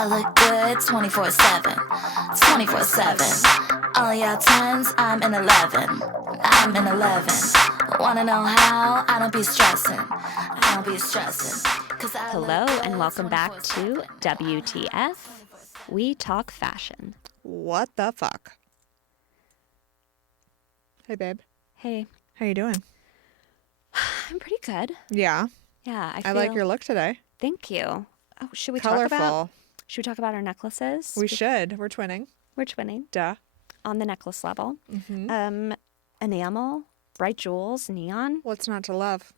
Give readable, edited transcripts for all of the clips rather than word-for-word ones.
I look good 24/7, 24/7. All y'all 10s, I'm in 11. I'm in 11. Wanna know how? I don't be stressing. I don't be stressing. Hello and welcome back to WTF. We talk fashion. What the fuck? Hey, babe. Hey. How you doing? I'm pretty good. Yeah. Yeah, I like your look today. Thank you. Oh, should we Colorful. talk about our necklaces? We should. We're twinning. We're twinning. Duh. On the necklace level. Mm-hmm. Enamel, bright jewels, neon. What's not to love?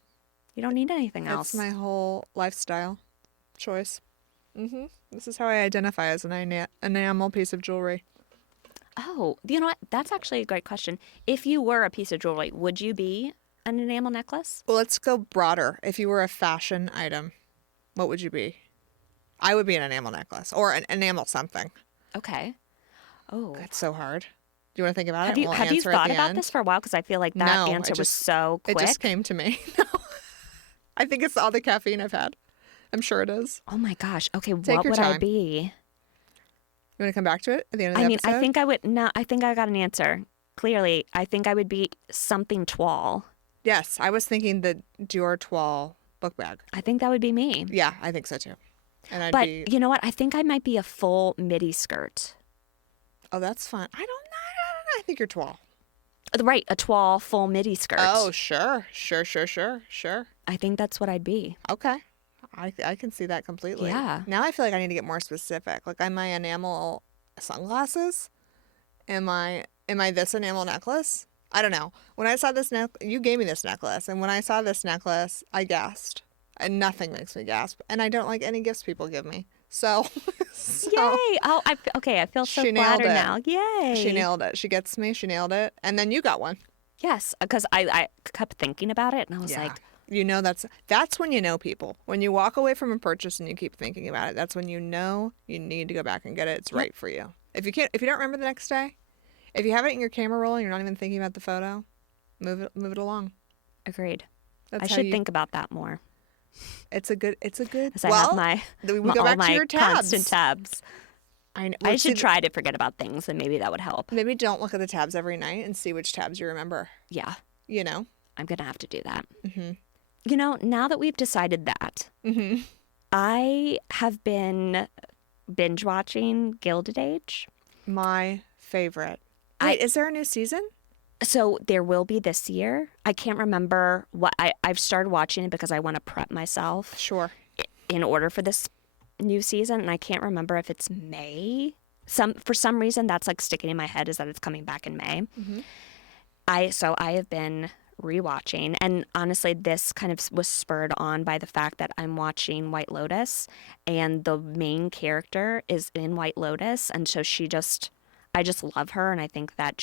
You don't need anything else. That's my whole lifestyle choice. Mm-hmm. This is how I identify as an enamel piece of jewelry. Oh, you know what? That's actually a great question. If you were a piece of jewelry, would you be an enamel necklace? Well, let's go broader. If you were a fashion item, what would you be? I would be an enamel necklace or an enamel something. Okay. Oh. That's so hard. Do you want to think about Have it? you, have you thought about this for a while? Because I feel like that answer was so quick. It just came to me. No. I think it's all the caffeine I've had. I'm sure it is. Oh my gosh. Okay, Take what your would time. I be? You want to come back to it at the end of the episode? I think I would. No, I think I got an answer. Clearly, I think I would be something toile. Yes, I was thinking the Dior Toile book bag. I think that would be me. Yeah, I think so too. And I'd But be... you know what? I think I might be a full midi skirt. Oh, that's fun. I don't know. I think you're toile. Right, a toile full midi skirt. Oh, sure. I think that's what I'd be. Okay. I can see that completely. Yeah. Now I feel like I need to get more specific. Like, am I enamel sunglasses? Am I this enamel necklace? I don't know. When I saw this you gave me this necklace, and when I saw this necklace, I gasped. And nothing makes me gasp. And I don't like any gifts people give me. So Yay! Oh, I feel so flattered now. Yay! She nailed it. She gets me. She nailed it. And then you got one. Yes, because I kept thinking about it, and I was like, you know, that's when you know people. When you walk away from a purchase and you keep thinking about it, that's when you know you need to go back and get it. It's right for you. If you don't remember the next day, if you have it in your camera roll and you're not even thinking about the photo, move it along. Agreed. That's I should think about that more. It's a good. As I have we go back to your tabs. Constant tabs. I should try to forget about things, and maybe that would help. Maybe don't look at the tabs every night and see which tabs you remember. Yeah. You know? I'm going to have to do that. Mm-hmm. You know, now that we've decided that, I have been binge watching Gilded Age. My favorite. Wait, is there a new season? So there will be this year. I can't remember what I've started watching it because I want to prep myself. Sure. In order for this new season, and I can't remember if it's May. For some reason that's like sticking in my head is that it's coming back in May. Mm-hmm. I have been rewatching, and honestly this kind of was spurred on by the fact that I'm watching White Lotus, and the main character is in White Lotus, and so I just love her, and I think that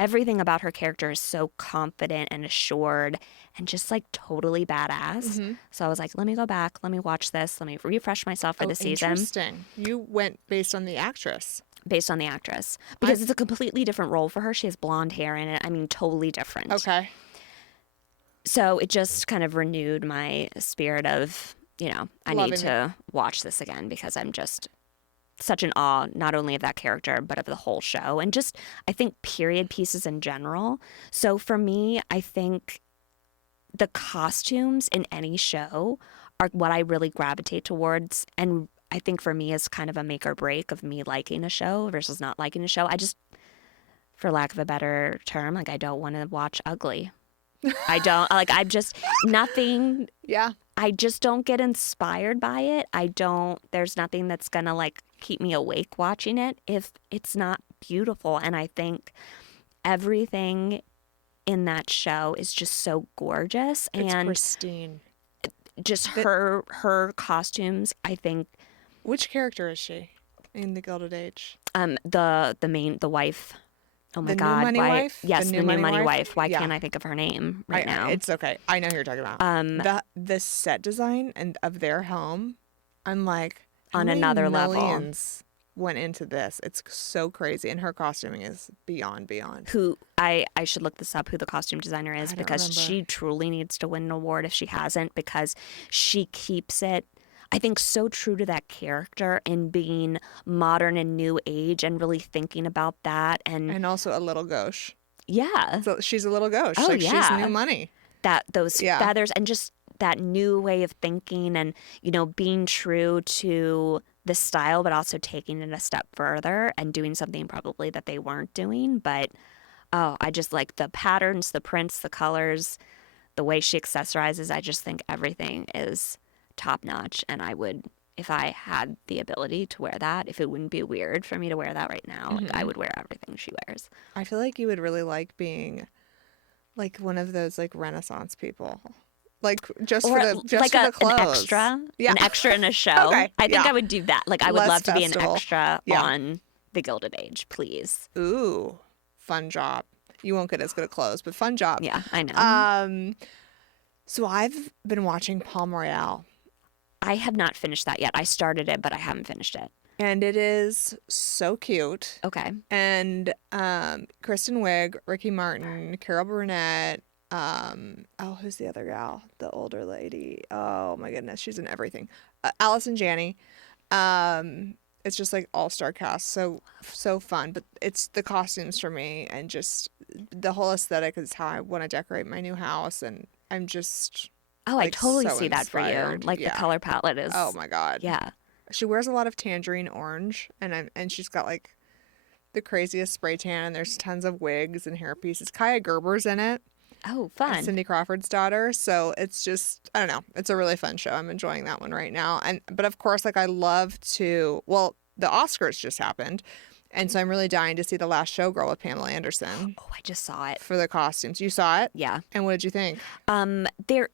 everything about her character is so confident and assured and just like totally badass. Mm-hmm. So I was like, let me go back. Let me watch this. Let me refresh myself for the season. Interesting. You went based on the actress. Based on the actress. Because it's a completely different role for her. She has blonde hair in it. I mean, totally different. Okay. So it just kind of renewed my spirit of, I need to watch this again because I'm just such an awe, not only of that character, but of the whole show. And just, I think, period pieces in general. So for me, I think the costumes in any show are what I really gravitate towards. And I think for me is kind of a make or break of me liking a show versus not liking a show. I just, for lack of a better term, like I don't want to watch ugly. I don't, like I'm just, nothing. Yeah. I just don't get inspired by it. There's nothing that's going to like keep me awake watching it if it's not beautiful. And I think everything in that show is just so gorgeous. It's and pristine. Just her costumes, I think. Which character is she in the Gilded Age? The wife. Oh my God! New money wife? Yes, the new money wife. Why Yeah. can't I think of her name now? It's okay. I know who you're talking about. The set design of their home, I'm like, on another level. Millions went into this. It's so crazy, and her costuming is beyond. Who I should look this up. Who the costume designer is, because remember. she truly needs to win an award if she hasn't, because she keeps it. I think, so true to that character and being modern and new age and really thinking about that. And also a little gauche. Yeah. So she's a little gauche. Oh, like yeah. she's new money. Those feathers and just that new way of thinking and, being true to the style, but also taking it a step further and doing something probably that they weren't doing. But, I just like the patterns, the prints, the colors, the way she accessorizes. I just think everything is top notch. And I would, if I had the ability to wear that, if it wouldn't be weird for me to wear that right now, like, I would wear everything she wears. I feel like you would really like being like one of those like Renaissance people. Like just Or for the like for the clothes. an extra, an extra in a show. Okay, I think I would do that. Like I would Less love to be an festival. extra on the Gilded Age, please. Ooh, fun job. You won't get as good at clothes, but fun job. Yeah, I know. So I've been watching Palm Royale. I have not finished that yet. I started it, but I haven't finished it. And it is so cute. Okay. And Kristen Wiig, Ricky Martin, Carol Burnett, who's the other gal? The older lady. Oh my goodness, she's in everything. Allison Janney. It's just like all-star cast. So fun. But it's the costumes for me and just the whole aesthetic is how I want to decorate my new house. And I'm just I totally so see that for you. inspired. Like the color palette is. Oh my God. Yeah. She wears a lot of tangerine orange, and she's got like the craziest spray tan, and there's tons of wigs and hair pieces. Kaya Gerber's in it. Oh, fun. Cindy Crawford's daughter. So it's just, I don't know. It's a really fun show. I'm enjoying that one right now. But of course, like I love to, well, the Oscars just happened. And so I'm really dying to see The Last Showgirl with Pamela Anderson. Oh, I just saw it. For the costumes. You saw it? Yeah. And what did you think? There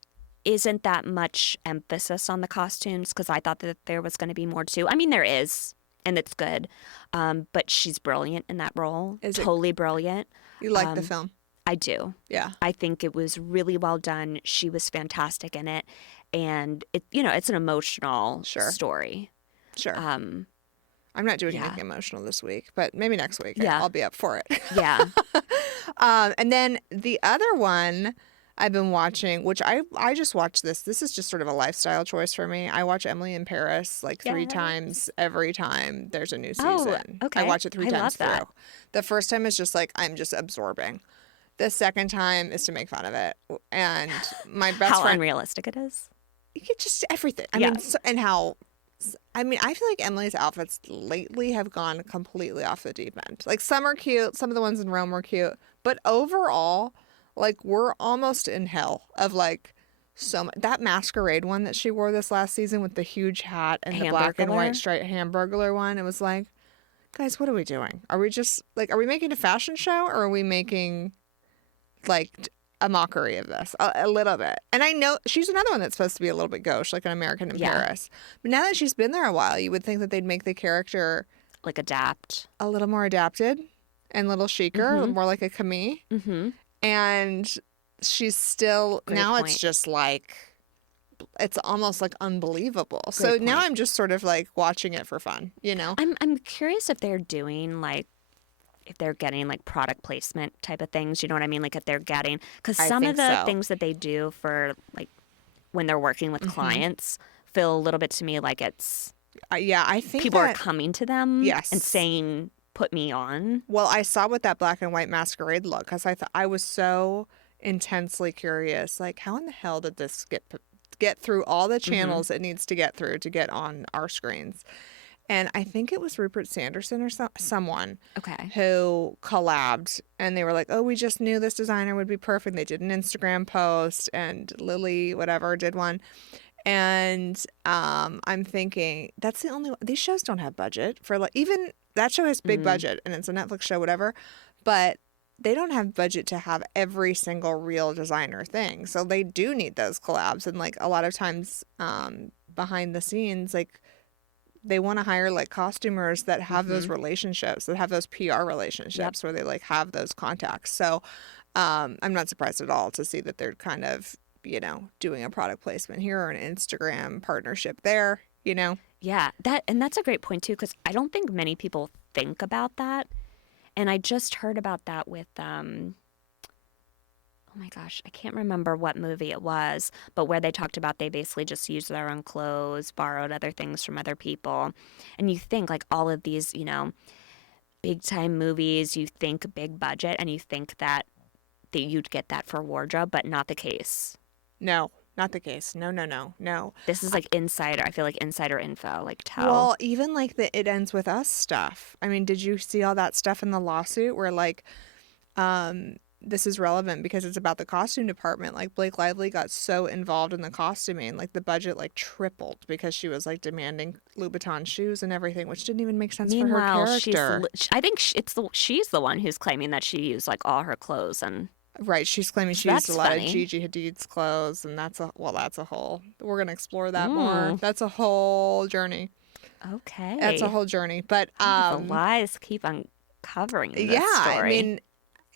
isn't that much emphasis on the costumes because I thought that there was going to be more too. I mean, there is, and it's good. But she's brilliant in that role. Totally brilliant. You like the film? I do. Yeah. I think it was really well done. She was fantastic in it. And it's an emotional story. Sure. I'm not doing anything emotional this week, but maybe next week I'll be up for it. Yeah. And then the other one I've been watching, which I just watched this. This is just sort of a lifestyle choice for me. I watch Emily in Paris like 3 times every time there's a new season. Okay. I watch it 3 times through. That. The first time is just like I'm just absorbing. The second time is to make fun of it. And my best how friend... unrealistic it is. Just everything. I mean, and how... I mean, I feel like Emily's outfits lately have gone completely off the deep end. Like, some are cute. Some of the ones in Rome were cute. But overall, like, we're almost in hell of, like, so much. That masquerade one that she wore this last season with the huge hat and the black and white striped Hamburglar one, it was like, guys, what are we doing? Are we just, like, are we making a fashion show or are we making... like a mockery of this a little bit. And I know she's another one that's supposed to be a little bit gauche, like an American in Paris. But now that she's been there a while, you would think that they'd make the character like adapt a little more adapted and a little chicer, more like a Camille. And she's still now it's just like it's almost like unbelievable. So now I'm just sort of like watching it for fun, you know. I'm curious if they're doing like if they're getting like product placement type of things, you know what I mean? Like if they're getting, because some of the things that they do for like when they're working with clients feel a little bit to me like it's, I think people are coming to them and saying, put me on. Well, I saw what that black and white masquerade look because I was so intensely curious, like how in the hell did this get through all the channels it needs to get through to get on our screens? And I think it was Rupert Sanderson or someone who collabed. And they were like, oh, we just knew this designer would be perfect. They did an Instagram post and Lily, whatever, did one. And I'm thinking, that's the only one. These shows don't have budget for like, even that show has big budget and it's a Netflix show, whatever. But they don't have budget to have every single real designer thing. So they do need those collabs. And like a lot of times behind the scenes, like, they want to hire like costumers that have those relationships, that have those PR relationships where they like have those contacts. So I'm not surprised at all to see that they're kind of, you know, doing a product placement here or an Instagram partnership there, you know? Yeah, that's a great point too, because I don't think many people think about that. And I just heard about that with, oh my gosh, I can't remember what movie it was, but where they talked about they basically just used their own clothes, borrowed other things from other people. And you think like all of these, big time movies, you think big budget and you think that you'd get that for wardrobe, but not the case. No, not the case. No. This is like insider. I feel like insider info, like tell. Well, even like the It Ends With Us stuff. I mean, did you see all that stuff in the lawsuit where like, this is relevant because it's about the costume department. Like Blake Lively got so involved in the costuming, like the budget like tripled because she was like demanding Louis Vuitton shoes and everything, which didn't even make sense for her character. I think she's the one who's claiming that she used like all her clothes and. Right, she's claiming she used a lot of Gigi Hadid's clothes, and that's a whole. We're gonna explore that more. That's a whole journey. Okay, that's a whole journey. But the lies keep on covering this story. I mean,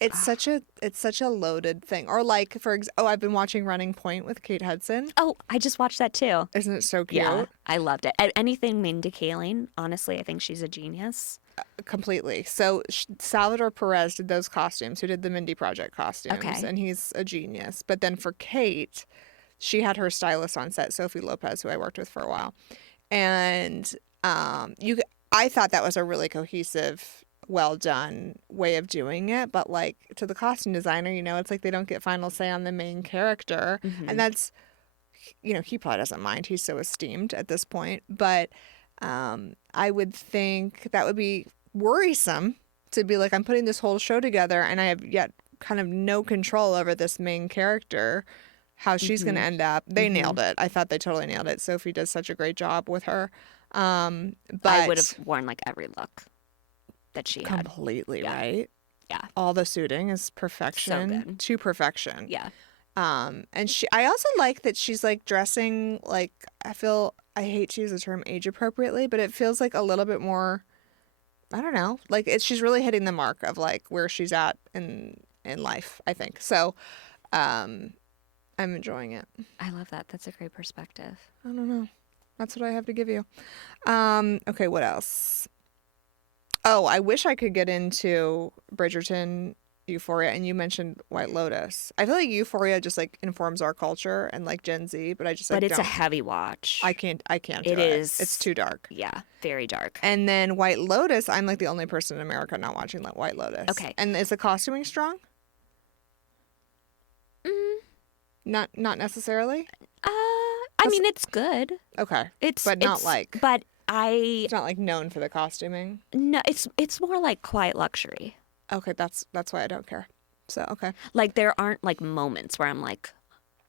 it's such a loaded thing. Or like I've been watching Running Point with Kate Hudson. Oh, I just watched that too. Isn't it so cute? Yeah, I loved it. Anything Mindy Kaling, honestly, I think she's a genius. Completely. So Salvador Perez did those costumes, who did the Mindy Project costumes, and he's a genius. But then for Kate, she had her stylist on set, Sophie Lopez, who I worked with for a while, and I thought that was a really cohesive, well done way of doing it. But like to the costume designer, it's like they don't get final say on the main character, and that's, he probably doesn't mind. He's so esteemed at this point, but. I would think that would be worrisome to be like, I'm putting this whole show together and I have yet kind of no control over this main character, how she's going to end up. They nailed it. I thought they totally nailed it. Sophie does such a great job with her. But I would have worn like every look that she had. Completely, right? Yeah. All the suiting is perfection. So good. To perfection. Yeah. And I also like that she's like dressing like, I hate to use the term age appropriately, but it feels like a little bit more, I don't know, like she's really hitting the mark of like where she's at in life, I think. So, I'm enjoying it. I love that. That's a great perspective. I don't know. That's what I have to give you. Okay, what else? Oh, I wish I could get into Bridgerton, Euphoria, and you mentioned White Lotus. I feel like Euphoria just like informs our culture and like Gen Z, but I just like, but it's a heavy watch. I can't do it. It is. It's too dark. Yeah, very dark. And then White Lotus, I'm like the only person in America not watching like White Lotus. Okay. And is the costuming strong? Not necessarily. I mean, it's good. Okay. It's not like known for the costuming. No, it's more like quiet luxury. Okay, that's why I don't care. So, okay. Like there aren't like moments where I'm like,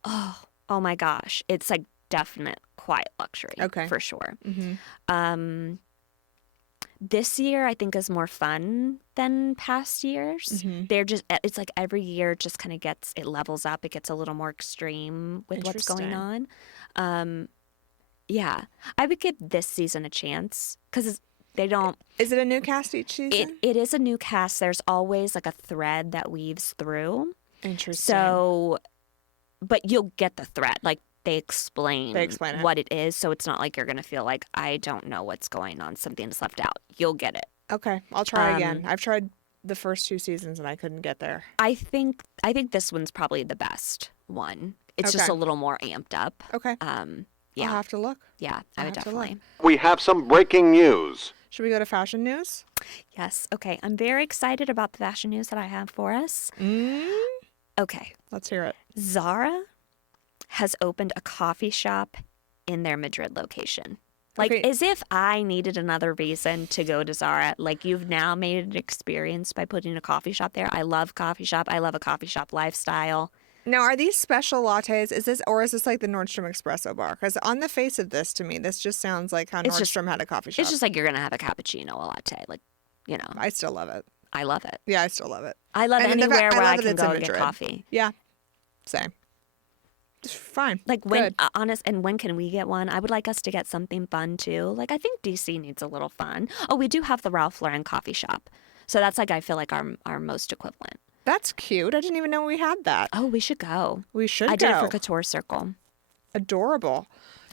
oh my gosh. It's like definite quiet luxury. Okay. For sure. Mm-hmm. This year I think is more fun than past years. Mm-hmm. It's like every year just kind of it levels up. It gets a little more extreme with what's going on. Yeah. I would give this season a chance because they don't. Is it a new cast each season? It is a new cast. There's always like a thread that weaves through. Interesting. So, but you'll get the thread. Like they explain what it is. So it's not like you're going to feel like I don't know what's going on. Something's left out. You'll get it. Okay. I'll try again. I've tried the first 2 seasons and I couldn't get there. I think this one's probably the best one. It's just a little more amped up. Okay. Yeah. I'll have to look. Yeah, I would definitely. We have some breaking news. Should we go to fashion news? Yes. Okay. I'm very excited about the fashion news that I have for us. Okay. Let's hear it. Zara has opened a coffee shop in their Madrid location. Like, as if I needed another reason to go to Zara. Like, you've now made an experience by putting a coffee shop there. I love coffee shop. I love a coffee shop lifestyle. Now, are these special lattes? Is this like the Nordstrom espresso bar? Because on the face of this, to me, this just sounds like how Nordstrom had a coffee shop. It's just like you're gonna have a cappuccino, a latte, like, I still love it. I love it. Yeah, I still love it. I love anywhere where I can go get coffee. Yeah, same. It's fine. Like when and when can we get one? I would like us to get something fun too. Like I think DC needs a little fun. Oh, we do have the Ralph Lauren coffee shop, so that's like I feel like our most equivalent. That's cute. I didn't even know we had that. Oh, we should go. We should go. I did it for Couture Circle. Adorable.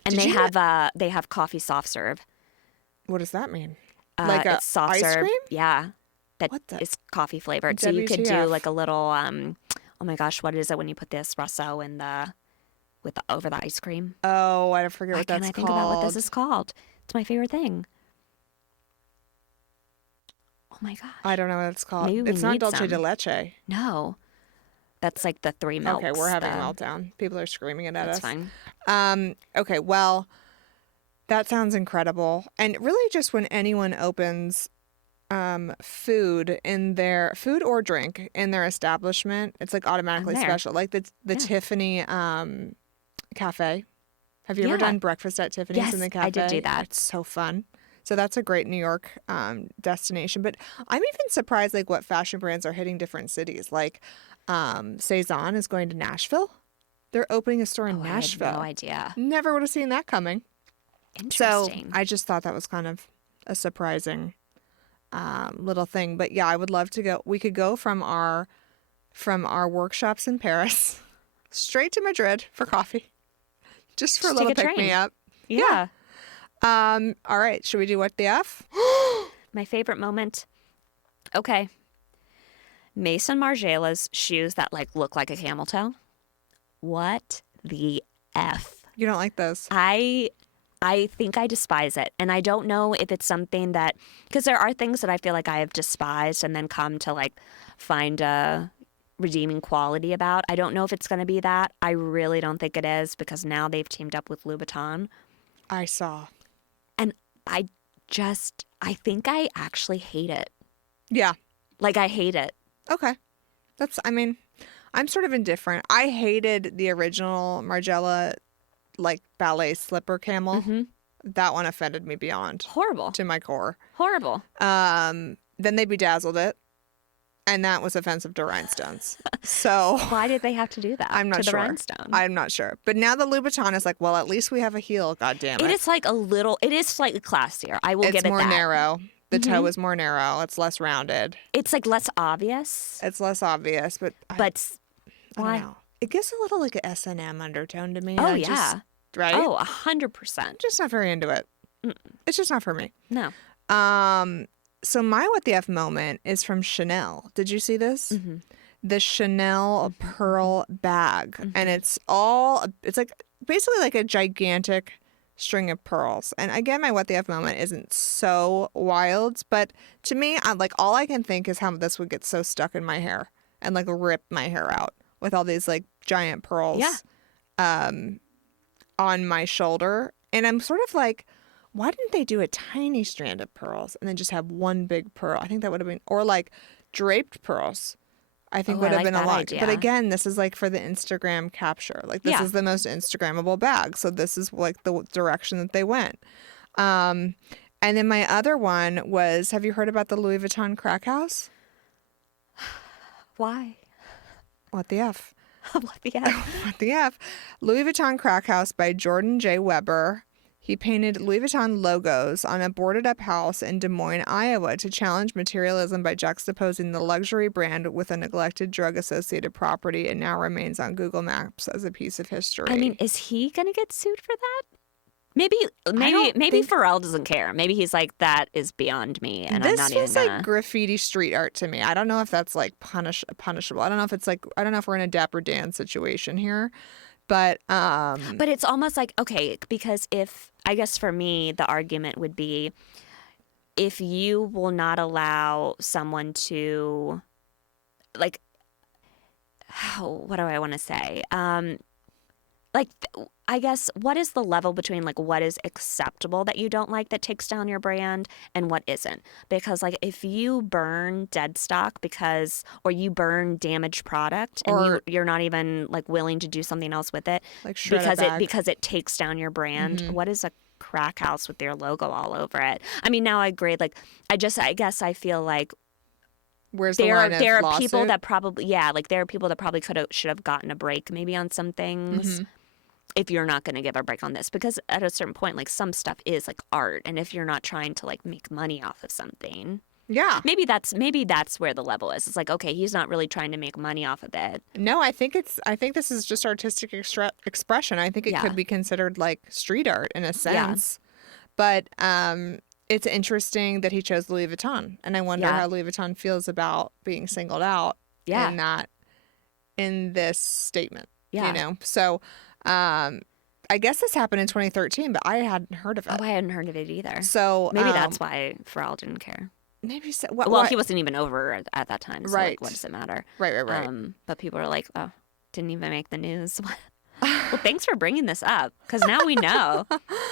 And they have coffee soft serve. What does that mean? Like a soft ice serve. cream? Yeah. That is coffee flavored. So you could do like a little oh my gosh, what is it when you put the espresso in over the ice cream? Oh, I forget Why what can't that's I think called. about what this is called? It's my favorite thing. Oh my gosh. I don't know what it's called. Maybe we It's not need dulce some. de leche. No. That's like the 3 milks. Okay, we're having a meltdown. People are screaming it at us. That's fine. Okay, well, that sounds incredible. And really just when anyone opens food or drink in their establishment, it's like automatically I'm there. special. Like the Yeah. Tiffany cafe. Have you ever Yeah. done breakfast at Tiffany's Yes, in the cafe? I did do that. It's so fun. So that's a great New York destination. But I'm even surprised like what fashion brands are hitting different cities. Like Cezanne is going to Nashville. They're opening a store in Nashville. I had no idea. Never would have seen that coming. So Interesting. I just thought that was kind of a surprising little thing. But yeah, I would love to go. We could go from our workshops in Paris straight to Madrid for coffee, just for Just a little take a pick me train. up. Yeah. All right. Should we do what the F? My favorite moment. Okay. Mason Margiela's shoes that like look like a camel toe. What the F? You don't like those? I think I despise it. And I don't know if it's something that, because there are things that I feel like I have despised and then come to like find a redeeming quality about. I don't know if it's going to be that. I really don't think it is, because now they've teamed up with Louis Vuitton. I saw. And I think I actually hate it. Yeah. Like, I hate it. Okay. I'm sort of indifferent. I hated the original Margiela, like, ballet slipper camel. Mm-hmm. That one offended me beyond Horrible. to my core. Horrible. Then they bedazzled it, and that was offensive to rhinestones. So Why did they have to do that? I'm not to the sure. rhinestone? I'm not sure. But now the Louis Vuitton is like, well, at least we have a heel. God damn it. It is like it is slightly classier. I will It's give it more that. narrow. The Mm-hmm. toe is more narrow. It's less rounded. It's like less obvious. It's less obvious, but But I why? don't know. It gives a little like a S&M undertone to me. Oh, I yeah. just- right? Oh, 100%. Just not very into it. It's just not for me. No. So my what the F moment is from Chanel. Did you see this? Mm-hmm. The Chanel pearl bag. And it's like basically like a gigantic string of pearls. And again, my what the F moment isn't so wild, but to me, all I can think is how this would get so stuck in my hair and like rip my hair out with all these like giant pearls on my shoulder. And I'm sort of like, why didn't they do a tiny strand of pearls and then just have one big pearl? I think that would have been, or like draped pearls. I think would have been a lot. idea. But again, this is like for the Instagram capture. Like this is the most Instagrammable bag. So this is like the direction that they went. And then my other one was, have you heard about the Louis Vuitton Crackhouse? Why? What the F? What the F? What the F? Louis Vuitton Crackhouse by Jordan J. Weber. He painted Louis Vuitton logos on a boarded-up house in Des Moines, Iowa, to challenge materialism by juxtaposing the luxury brand with a neglected drug-associated property. It now remains on Google Maps as a piece of history. I mean, is he gonna get sued for that? Maybe think- Pharrell doesn't care. Maybe he's like, that is beyond me, and I'm this not even feels gonna. like graffiti street art to me. I don't know if that's like punishable. I don't know if we're in a Dapper Dan situation here, but But it's almost like, okay, because I guess for me, the argument would be, if you will not allow someone to, like, what do I want to say? I guess, what is the level between like what is acceptable that you don't like that takes down your brand and what isn't? Because like if you burn dead stock or you burn damaged product and you're not even like willing to do something else with it, like shred a bag. because it takes down your brand. What is a Crackhouse with their logo all over it? I mean, now I agree. Like I guess I feel like Where's the line of there are lawsuit? people that probably there are people that probably should have gotten a break maybe on some things. If you're not going to give a break on this, because at a certain point, like some stuff is like art, and if you're not trying to like make money off of something, Yeah. maybe that's where the level is. It's like, okay, he's not really trying to make money off of it. No, I think this is just artistic expression. I think it could be considered like street art in a sense. But it's interesting that he chose Louis Vuitton, and I wonder how Louis Vuitton feels about being singled out in that in this statement. Yeah. You know? So I guess this happened in 2013, but I hadn't heard of it. Oh, I hadn't heard of it either. So maybe that's why Pharrell didn't care. Maybe so. Well, he wasn't even over at that time. So Right. like, what does it matter? Right. But people are like, oh, didn't even make the news. Well, thanks for bringing this up because now we know.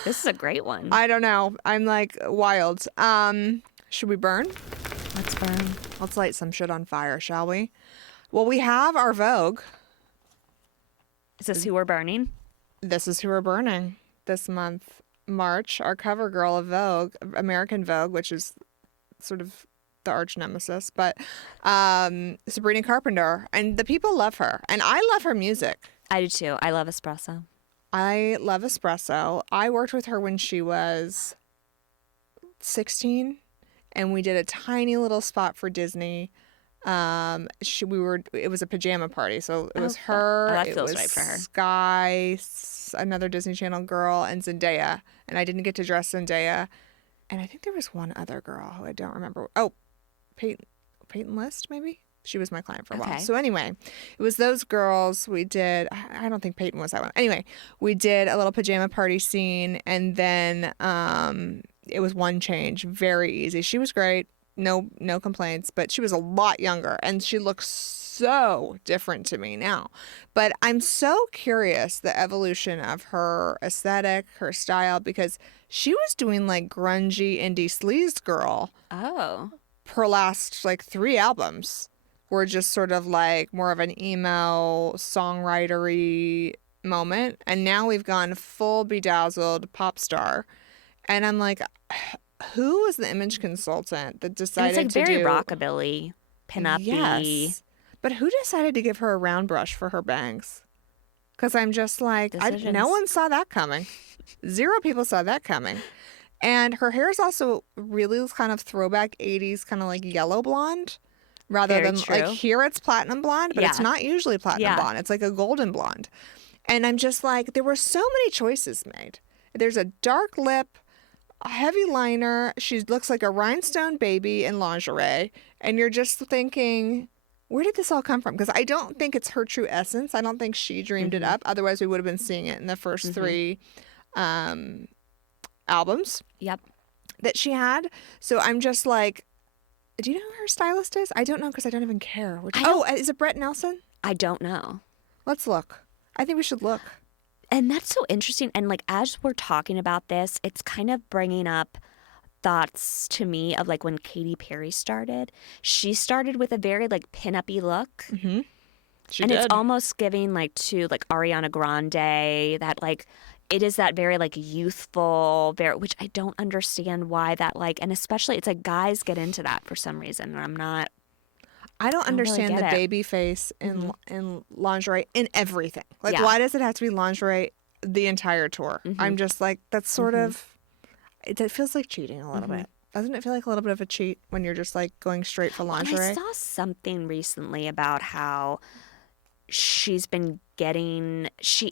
This is a great one. I don't know. I'm like wild. Should we burn? Let's burn. Let's light some shit on fire, shall we? Well, we have our Vogue. Is this who we're burning? This is who we're burning this month, March. Our cover girl of Vogue, American Vogue, which is sort of the arch nemesis, but Sabrina Carpenter. And the people love her. And I love her music. I do too. I love espresso. I love espresso. I worked with her when she was 16, and we did a tiny little spot for Disney. It was a pajama party, so it was her. Oh, that it feels was right for her. Sky, another Disney Channel girl, and Zendaya. And I didn't get to dress Zendaya. And I think there was one other girl who I don't remember. Oh, Peyton List, maybe? She was my client for a while. So anyway, it was those girls. We did, I don't think Peyton was that one. Anyway, we did a little pajama party scene, and then it was one change, very easy. She was great, no complaints, but she was a lot younger, and she looks so different to me now. But I'm so curious the evolution of her aesthetic, her style, because she was doing like grungy indie sleaze girl. Oh. Her last like 3 albums were just sort of like more of an emo songwritery moment, and now we've gone full bedazzled pop star. And I'm like, who was the image consultant that decided and it's like to very do rockabilly, pin-up-y. Yes, but who decided to give her a round brush for her bangs? Because I'm just like, no one saw that coming. 0 people saw that coming. And her hair is also really kind of throwback 80s, kind of like yellow blonde. Rather Very than true. like here it's platinum blonde, but it's Yeah. not usually platinum Yeah. blonde. It's like a golden blonde. And I'm just like, there were so many choices made. There's a dark lip, a heavy liner. She looks like a rhinestone baby in lingerie. And you're just thinking, where did this all come from? Because I don't think it's her true essence. I don't think she dreamed it up. Otherwise, we would have been seeing it in the first 3 albums Yep. that she had. So I'm just like, do you know who her stylist is? I don't know because I don't even care. Is it Brett Nelson? I don't know. Let's look. I think we should look. And that's so interesting. And like, as we're talking about this, it's kind of bringing up thoughts to me of like when Katy Perry started. She started with a very like pin-up-y look. Mm-hmm. And it's almost giving like to like Ariana Grande, that like, it is that very like youthful, which I don't understand why that like, and especially it's like guys get into that for some reason. And I don't understand really the get it. baby face in lingerie in everything. Like, Yeah. why does it have to be lingerie the entire tour? I'm just like, that's sort of, it feels like cheating a little bit. Doesn't it feel like a little bit of a cheat when you're just like going straight for And lingerie? I saw something recently about how she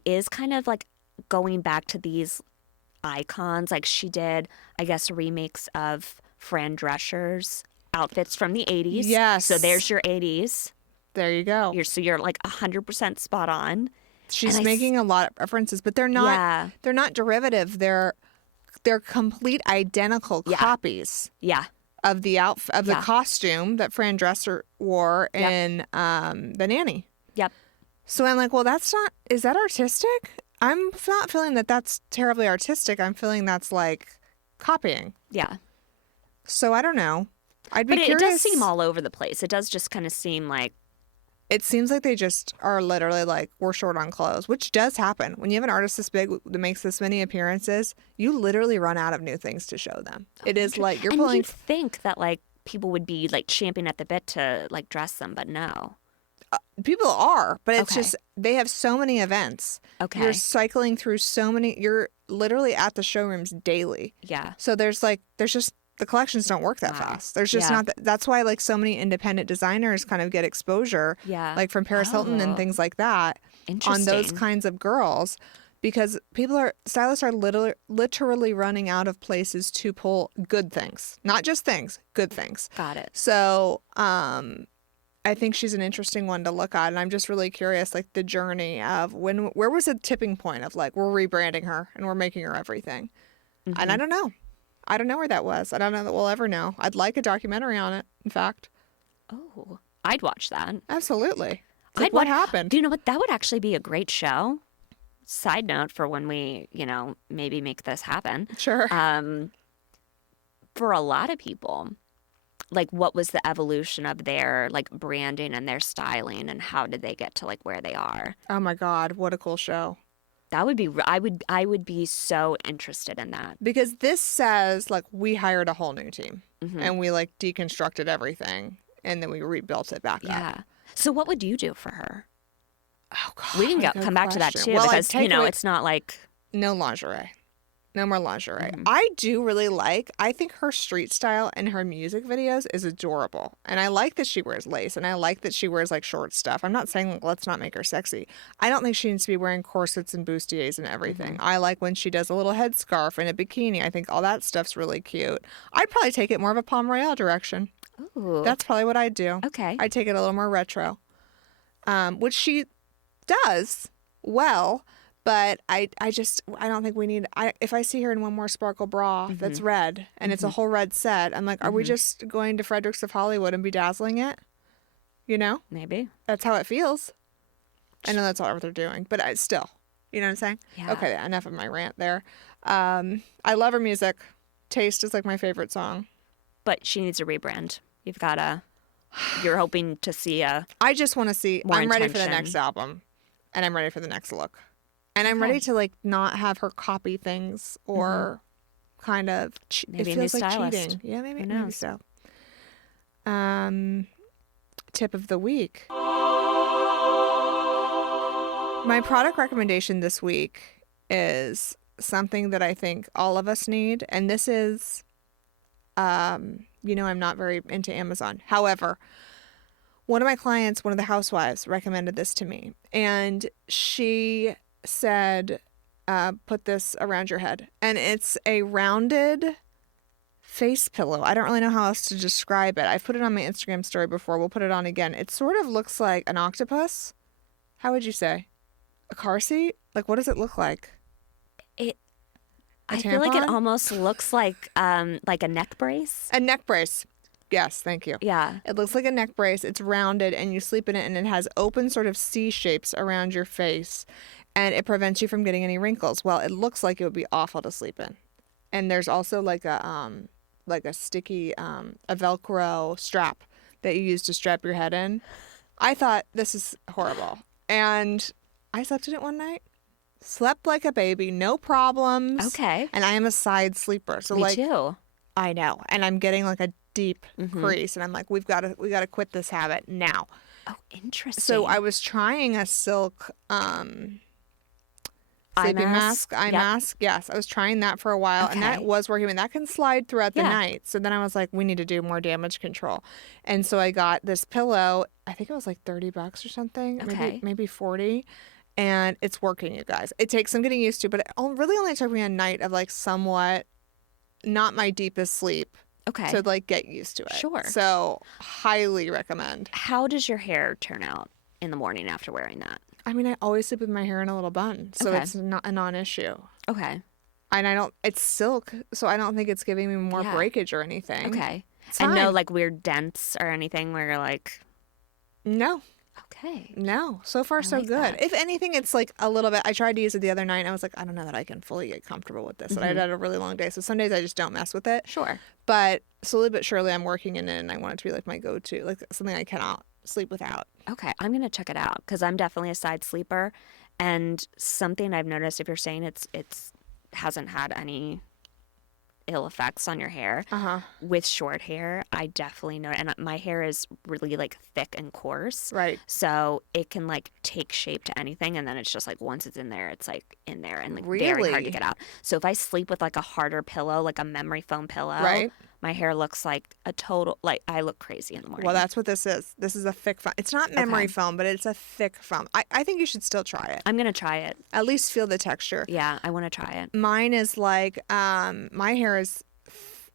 is kind of like going back to these icons. Like she did, I guess, remakes of Fran Drescher's outfits from the 80s. Yes. So there's your 80s. There you go. You're like 100% spot on. She's And making a lot of references, but they're not. Yeah. They're not derivative. They're complete identical copies. Yeah. Of the of the Yeah. costume that Fran Drescher wore in The Nanny. Yep. So I'm like, well, is that artistic? I'm not feeling that that's terribly artistic. I'm feeling that's like copying. Yeah. So I don't know. I'd be But it curious. does seem all over the place. It does just kind of seem like, It seems like they just are literally like, we're short on clothes, which does happen. When you have an artist this big that makes this many appearances, you literally run out of new things to show them. It is like you're and pulling. you'd think that like people would be like champing at the bit to like dress them, but no. People are, but it's Okay. just they have so many events. Okay. You're cycling through so many. You're literally at the showrooms daily. Yeah. So there's just the collections don't work that Wow. fast. There's just Yeah. not that. That's why like so many independent designers kind of get exposure. Yeah. Like from Paris Hilton and Oh. things like that on those Interesting. kinds of girls, because stylists are literally running out of places to pull good things, not just things, good things. Got it. So I think she's an interesting one to look at, and I'm just really curious, like the journey of where was the tipping point of like we're rebranding her and we're making her everything, and I don't know. I don't know where that was. I don't know that we'll ever know. I'd like a documentary on it, in fact. Oh, I'd watch that. Absolutely. Like, what happened? Do you know what? That would actually be a great show. Side note for when we, maybe make this happen. Sure. For a lot of people, like what was the evolution of their like branding and their styling and how did they get to like where they are? Oh my God, what a cool show. That would be, I would be so interested in that. Because this says like we hired a whole new team and we like deconstructed everything and then we rebuilt it back up. Yeah. So what would you do for her? Oh God. We can come back to that too because, it's not like. No lingerie. No more lingerie. I do really I think her street style and her music videos is adorable. And I like that she wears lace and I like that she wears like short stuff. I'm not saying let's not make her sexy. I don't think she needs to be wearing corsets and bustiers and everything. I like when she does a little headscarf and a bikini. I think all that stuff's really cute. I'd probably take it more of a Palm Royale direction. Ooh. That's probably what I'd do. Okay. I'd take it a little more retro, which she does well. But I don't think we need, if I see her in one more sparkle bra that's red and it's a whole red set, I'm like, are we just going to Fredericks of Hollywood and bedazzling it? Maybe. That's how it feels. I know that's all they're doing, but still, you know what I'm saying? Yeah. Okay, enough of my rant there. I love her music. Taste is like my favorite song. But she needs a rebrand. You're hoping to see I just want to see, more I'm ready for the intention. next album and I'm ready for the next look. And I'm ready to like not have her copy things or kind of Maybe it a new feels like stylist. cheating. Yeah, maybe knows? so. Tip of the week. My product recommendation this week is something that I think all of us need, and this is I'm not very into Amazon. However, one of my clients, one of the housewives, recommended this to me, and she said, put this around your head. And it's a rounded face pillow. I don't really know how else to describe it. I've put it on my Instagram story before. We'll put it on again. It sort of looks like an octopus. How would you say? A car seat? Like, what does it look like? I feel like it tampon? almost looks like a neck brace. A neck brace. Yes, thank you. Yeah. It looks like a neck brace. It's rounded and you sleep in it and it has open sort of C shapes around your face and it prevents you from getting any wrinkles. Well, it looks like it would be awful to sleep in. And there's also like a sticky a Velcro strap that you use to strap your head in. I thought this is horrible. And I slept in it one night. Slept like a baby, no problems. Okay. And I am a side sleeper. So Me too. I know. And I'm getting like a deep crease and I'm like, we got to quit this habit now. Oh, interesting. So I was trying a silk sleeping mask, eye mask. Yes, I was trying that for a while and that was working. And that can slide throughout the night. So then I was like, we need to do more damage control. And so I got this pillow. I think it was like $30 or something, maybe 40. And it's working, you guys. It takes some getting used to, but it really only took me a night of like somewhat not my deepest sleep. Okay. To like get used to it. Sure. So highly recommend. How does your hair turn out in the morning after wearing that? I mean, I always sleep with my hair in a little bun, so it's not a non-issue. Okay. And it's silk, so I don't think it's giving me more breakage or anything. Okay. It's and no fine. like weird dents or anything where you're like. No. Okay. No. So far, so like good. that. If anything, it's like a little bit. I tried to use it the other night, and I was like, I don't know that I can fully get comfortable with this. And I had a really long day, so some days I just don't mess with it. Sure. But slowly but surely, I'm working in it, and I want it to be like my go-to, like something I cannot sleep without. Okay. I'm going to check it out because I'm definitely a side sleeper. And something I've noticed, if you're saying it's hasn't had any ill effects on your hair with short hair, I definitely know. And my hair is really like thick and coarse. Right. So it can like take shape to anything. And then it's just like once it's in there, it's like in there and like Really? very hard to get out. So if I sleep with like a harder pillow, like a memory foam pillow, Right. my hair looks like a total, like I look crazy in the morning. Well, that's what this is. This is a thick foam. It's not memory foam, but it's a thick foam. I think you should still try it. I'm going to try it. At least feel the texture. Yeah, I want to try it. Mine is like, my hair is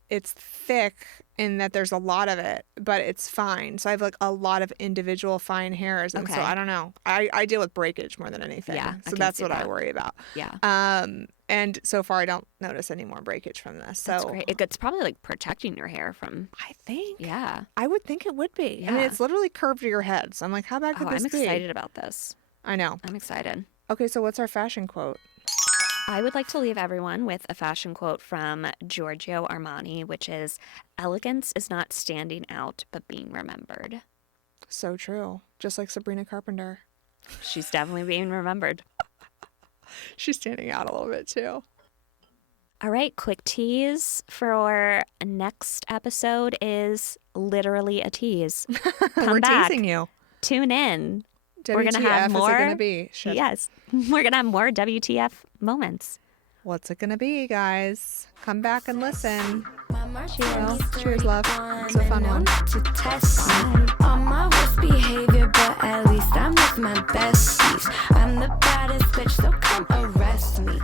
it's thick in that there's a lot of it, but it's fine. So I have like a lot of individual fine hairs. And so I don't know. I deal with breakage more than anything. Yeah, so that's what I worry about. Yeah. And so far I don't notice any more breakage from this. So That's great. It's probably like protecting your hair from. I think. Yeah. I would think it would be. Yeah. I mean, it's literally curved to your head. So I'm like, how bad could this I'm be? excited about this. I know. I'm excited. Okay, so what's our fashion quote? I would like to leave everyone with a fashion quote from Giorgio Armani, which is, "Elegance is not standing out, but being remembered." So true. Just like Sabrina Carpenter. She's definitely being remembered. She's standing out a little bit too. All right, quick tease for our next episode is literally a tease. Come We're back. teasing you. Tune in. We're WTF going to have more. is it going to be? Yes. We're going to have more WTF moments. What's it going to be, guys? Come back and listen. Cheers. Cheers, love. It's a fun one. To test me on my worst behavior, but at least I'm with my besties. I'm the baddest bitch, so come arrest me.